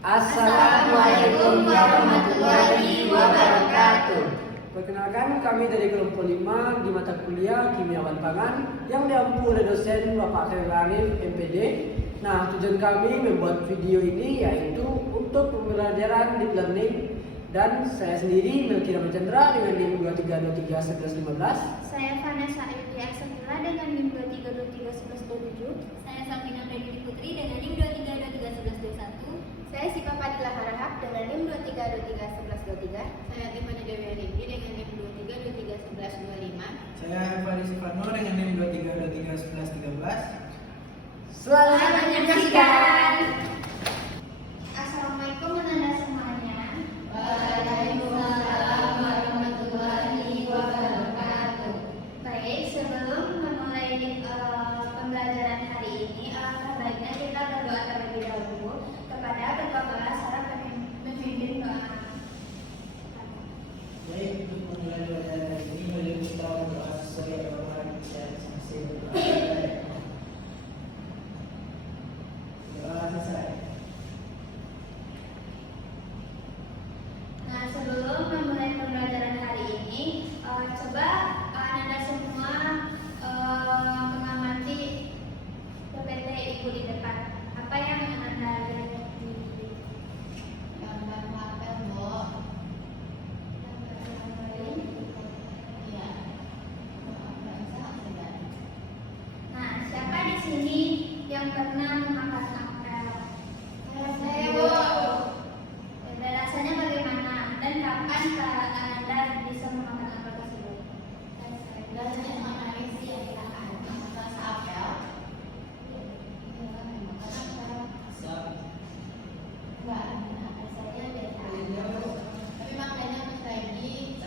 Assalamualaikum warahmatullahi wabarakatuh. Perkenalkan, kami dari kelompok 5 di mata kuliah Kimiawan Pangan yang diampu oleh dosen Bapak Khairul Arif MPD. Nah, tujuan kami membuat video ini yaitu untuk pembelajaran deep learning, dan saya sendiri Melki Rama Chandra dengan NIM 23231115. Saya Vanessa Elvia Aksatila dengan NIM 23231127. Saya Sabina Predini Putri dengan NIM 23231121. Saya Sipa Fadila Harahap dengan NIM 23231123. Saya Tiffany Dewi Arifin dengan NIM 23231125. Saya Fadi Suparno dengan NIM 23231113. Selamat menyaksikan. Assalamualaikum anda semuanya. Waalaikumsalam warahmatullahi wabarakatuh. Baik, sebelum memulai pembelajaran hari ini, alangkah baiknya kita berdoa terlebih dahulu kepada ketua kelas serta pemimpin doa. Baik, untuk memulai pelajaran ini, mari kita berdoa sesuai Al-Quran dan Sunnah. Doa selesai. Nah, sebelum memulai pembelajaran hari ini, coba anda semua mengamati PPT ibu di depan. Apa yang anda lihat di Gambar mapel, Bu. Iya. Nah, siapa di sini yang pernah memakan apel? Saya, Bu. Dan rasanya bagaimana? Dan kapan anda bisa memakan apel tersebut? Rasanya sangat manis sih, ya, kita kan. Rasa apel. Enggak, rasanya biasa. Tapi makanya pas lagi,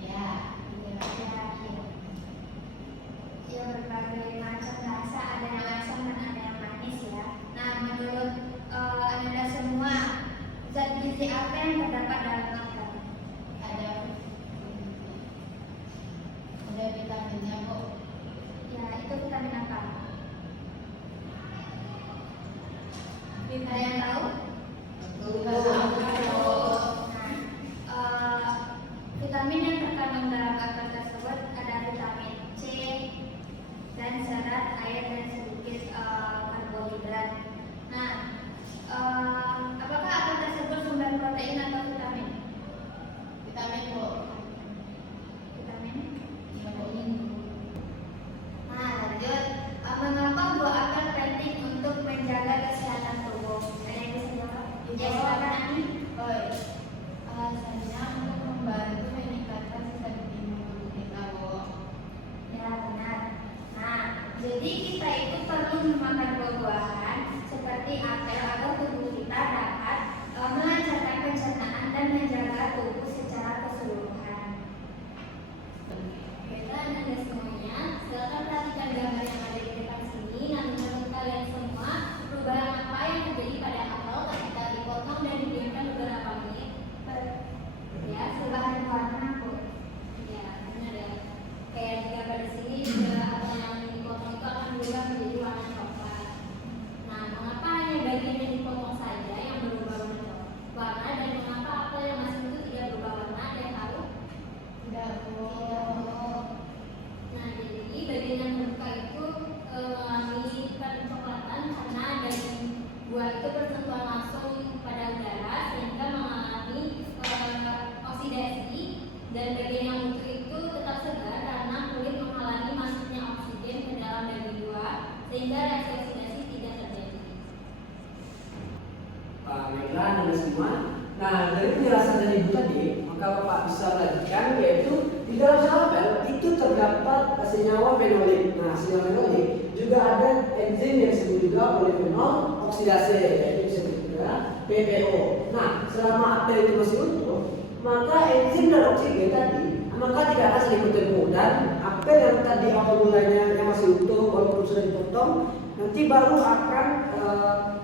ya. Ya, berbagai macam rasa, ada yang asam dan ada yang manis ya. Nah, menurut anda semua, zat gizi apa yang terdapat dalam apel? Ada vitaminnya, Bu. Ya, itu vitamin apa? Ada yang tahu? Vitamin yang terkandung dalam apel tersebut ada vitamin C dan serat, air, dan sedikit karbohidrat. Nah, apakah apel tersebut sumber protein atau vitamin? Vitamin, Bu. Vitamin. Ya, Bu. Nah, lanjut. Mengapa buah apel penting untuk menjaga kesehatan tubuh? Ada yang bisa jawab? Ya, silakan Ani. Alasannya untuk membantu meningkatkan sistem imun tubuh kita, Bu. Ya, benar. Nah, jadi kita itu perlu memakan buah-buahan seperti apel agar tubuh kita dapat melancarkan pencernaan dan menjaga tubuh secara keseluruhan. Baiklah, Anda semuanya, silakan perhatikan gambar yang ada di depan sini. Nah, menurut kalian semua, perubahan apa yang terjadi pada apel ketika dipotong dan didiamkan beberapa menit? Ya, Perubahan warna, Bu. ya, benar ya. Kayak di gambar di sini, juga apel yang dipotong itu akan berubah menjadi warna coklat. Nah, mengapa hanya bagian yang dipotong saja yang berubah warna, dan mengapa apel yang masih utuh tidak berubah warna? Ada yang tahu? Tidak, Bu. Nah, jadi bagian yang terbuka itu mengalami pencoklatan karena daging buah itu bersentuhan langsung pada udara sehingga mengalami oksidasi, dan bagian yang utuh itu tetap segar karena kulit menghalangi masuknya oksigen ke dalam daging buah sehingga reaksi oksidasi tidak terjadi. Baiklah Anda semua. Nah, dari penjelasan dari Ibu tadi, maka Bapak bisa lanjutkan, yaitu di dalam sel apel itu terdapat senyawa fenolik. Nah, senyawa fenolik juga ada enzim yang disebut juga polifenol oksidase, yaitu disebut juga PPO. Nah, selama apel itu masih utuh, maka enzim dan oksigen tadi maka tidak akan saling bertemu, dan apel yang tadi awal mulanya yang masih utuh walaupun sudah dipotong nanti baru akan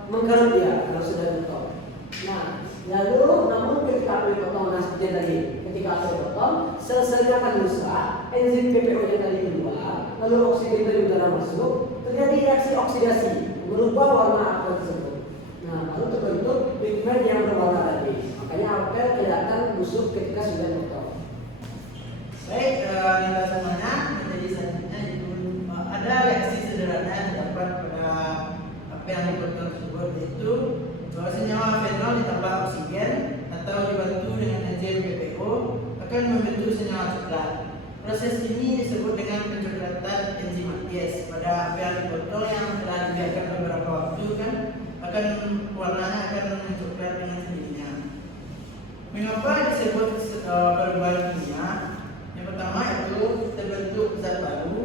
menggarut dia kalau sudah dipotong. Nah, lalu namun ketika apel dipotong, nah seperti tadi, ketika apel dipotong, sel-selnya akan rusak, enzim PPO nya tadi keluar, lalu oksigen dari udara masuk, terjadi reaksi oksidasi, merubah warna apel tersebut. Nah, lalu terbentuk pigmen yang berwarna tadi. Makanya apel kelihatan busuk ketika sudah dipotong. Baik, lintasan mana menjadi selanjutnya itu ada reaksi sederhana yang terdapat pada apa yang dipotong tersebut, yaitu bahwa senyawa fenol ditambah oksigen atau dibantu dengan enzim PPO akan membentuk senyawa coklat. Proses ini disebut dengan pencoklatan enzimatis. Pada apa yang dipotong yang telah dibiarkan beberapa waktu kan akan warnanya akan mencoklat dengan sendirinya. Mengapa disebut perubahan kimia? Yang pertama itu terbentuk zat baru,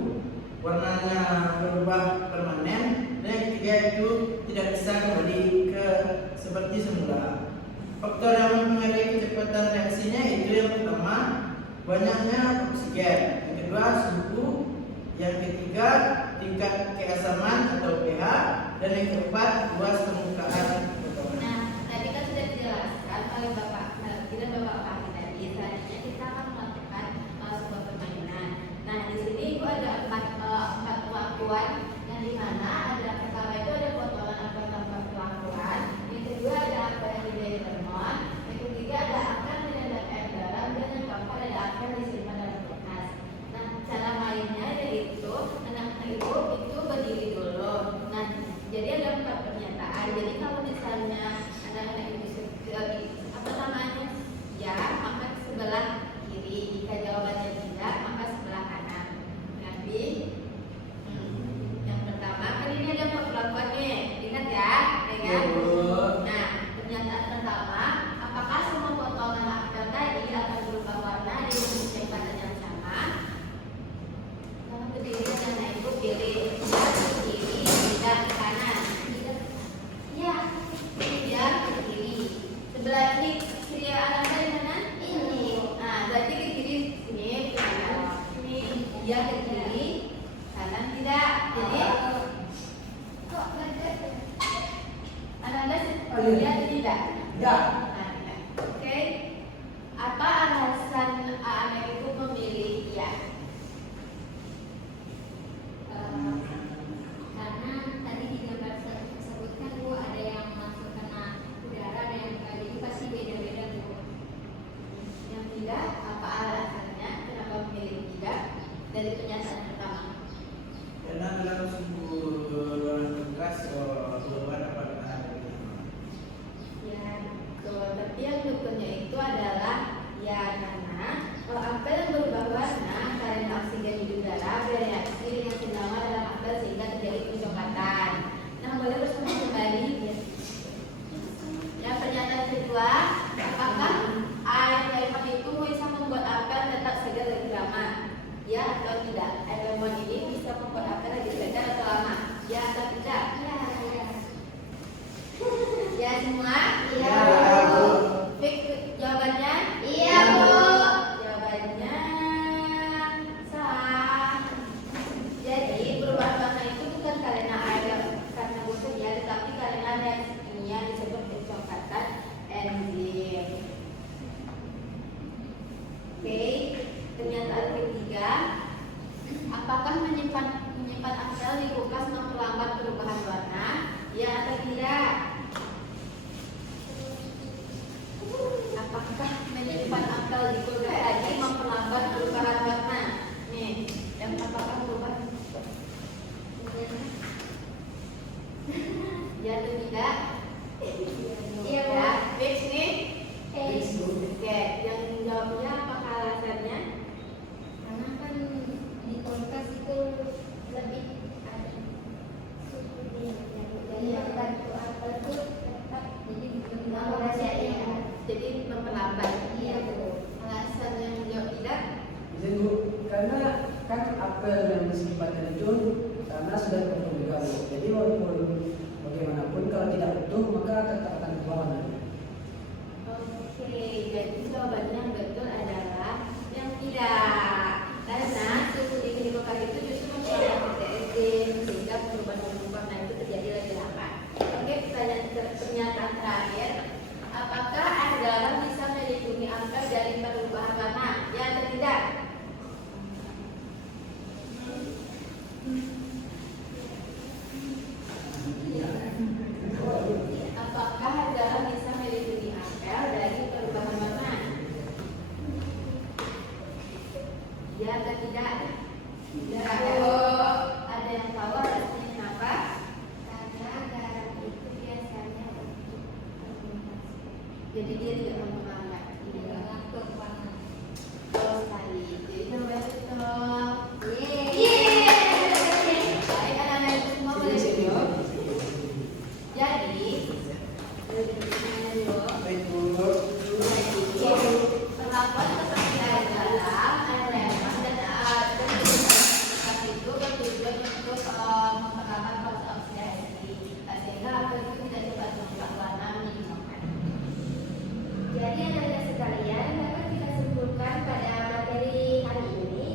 warnanya berubah permanen, dan yang ketiga itu tidak bisa kembali ke seperti semula. Faktor yang mempengaruhi kecepatan reaksinya itu yang pertama banyaknya oksigen, yang kedua suhu, yang ketiga tingkat keasaman atau pH, dan yang keempat luas permukaan potongan. Nah, tadi kan sudah dijelaskan oleh Bapak Fahmi tadi. Selanjutnya kita akan melakukan sebuah permainan. Nah, di sini Ibu ada empat perlakuan yang dimana ada pertama itu ada potongan apel tanpa perlakuan, yang kedua ada apel yang tidak lemon, yang ketiga ada apel dengan air garam, dan yang keempat ada apel disimpan dalam kulkas. Nah, cara mainnya yaitu anak-anak Ibu itu berdiri dulu. Nah, jadi ada empat pernyataan. Jadi kalau misalnya anak-anak Ibu apa namanya ya, maka sebelah kiri. Jika jawabannya tidak, maka sebelah kanan. Nanti yang pertama kan ini ada empat perlakuannya, ingat ya, ingat. Nah, pernyataan pertama, apakah semua potongan apel tadi akan berubah warna dengan kecepatan yang sama? Kalau berdiri anak Ibu pilih ya ke kiri, tidak ke kanan. Ya, tidak ke kiri. Sebelah ini kiri arah dari mana? Ini. Nah, berarti ke kiri sini, ke kanan ini. Dia ke kiri, kanan tidak. Jadi kok Anda lihat tidak? Ya. Nah, tidak. Oke. Apa alasan anak itu memilih ya? Karena tadi di gambar disebutkan Bu ada yang masuk kena udara, ada yang enggak, jadi pasti beda-beda Bu. Yang tidak, apa alasannya? Kenapa memilih tidak? Dari pernyataan pertama. Karena dalam suhu ruangan kulkas perubahan apa ada Ya, betul. Tapi yang betulnya itu adalah ya karena kalau apel yang berubah warna karena oksigen di udara bereaksi dengan senyawa dalam apel sehingga terjadi pencoklatan. Nah, boleh bersama kembali ya. Yang pernyataan kedua, apakah air lemon itu bisa membuat apel tetap segar lebih lama? Ya atau tidak? Air lemon ini bisa membuat apel lebih segar atau lama? Ya atau tidak? Ya, ya. Ya semua? Ya, Bu. Fik, jawabannya? Iya, Bu. Jawabannya salah. Jadi perubahan warna itu bukan karena karena bosannya, tetapi karena reaksi kimia disebut pencoklatan enzim. Oke, pernyataan ketiga, apakah menyimpan apel di kulkas memperlambat perubahan warna? Ya atau tidak? Apakah menyimpan apel di kulkas tadi memperlambat perubahan warna? Nih, yang apakah berubah? Ya atau tidak? Iya, ya. Fix nih? Oke, yang jawabnya apakah alasannya? Karena kan di kulkas itu lebih ada suhunya, jadi membantu apel itu tetap jadi Ya. Jadi memperlambat. Iya, Bu. Alasan yang jawab tidak? Jadi Bu, karena kan apel yang disimpan itu karena sudah dipotong juga Bu. Jadi walaupun bagaimanapun kalau tidak utuh maka tetap akan berubah warnanya. Oke, jadi jawabannya yang betul adalah yang tidak. Karena suhu di kulkas itu justru memperlambat enzim sehingga perubahan warna itu terjadi lebih lambat. Oke, pernyataan terakhir, apakah air garam bisa melindungi apel dari perubahan warna? Ya atau tidak? Apakah air garam bisa melindungi Jadi dia tidak memperlambat. Tidak ngantuk banget. Betul sekali. Jadi namanya betul. Yeay. Baik anak-anak itu semua boleh duduk. Jadi dari dulu. Baik Bu. Jadi perlakuan seperti air dalam, air lemah dan itu bertujuan untuk memperlambat proses oksidasi sehingga apel itu tidak cepat berubah warna menjadi coklat. Jadi anak-anak sekalian, dapat kita simpulkan pada materi hari ini,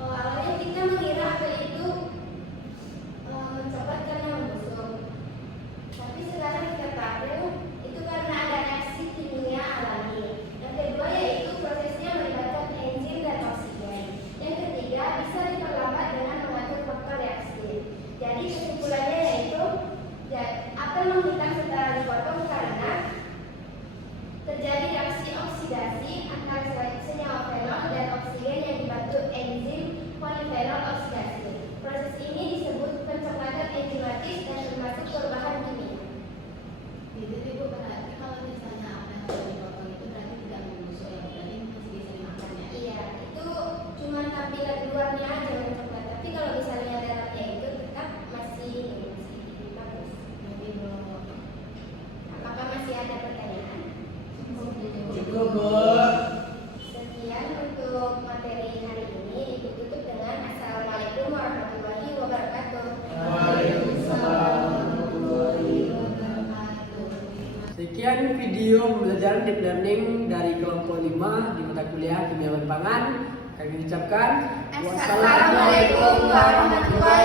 awalnya kita mengira apel itu coklat karena membusuk. Tapi sekarang kita tahu itu karena ada reaksi kimia alami. Yang kedua yaitu prosesnya melibatkan enzim dan oksigen. Yang ketiga bisa diperlambat dengan mengatur faktor reaksi. Jadi kesimpulannya yaitu apel menghitam setelah dipotong karena terjadi reaksi oksidasi antara senyawa fenol dan oksigen yang dibantu enzim polifenol oksidasi. Proses ini disebut pencoklatan enzimatis dan termasuk perubahan kimia. Jadi ibu berarti kalau misalnya apa yang sudah dipotong itu berarti tidak membusuk ya, berarti masih bisa dimakan ya. Iya, itu cuma tampilan luarnya aja yang coklat. Tapi kalau misalnya dalamnya itu tetap masih bagus. Jadi belum. Apakah masih ada pertanyaan? Cukup Bu. Sekian untuk materi hari ini. Ditutup dengan Assalamualaikum warahmatullahi wabarakatuh. Waalaikumsalam warahmatullahi Sekian video pembelajaran deep learning dari kelompok 5 di mata kuliah kimia berpangan. Kami ucapkan Assalamualaikum warahmatullahi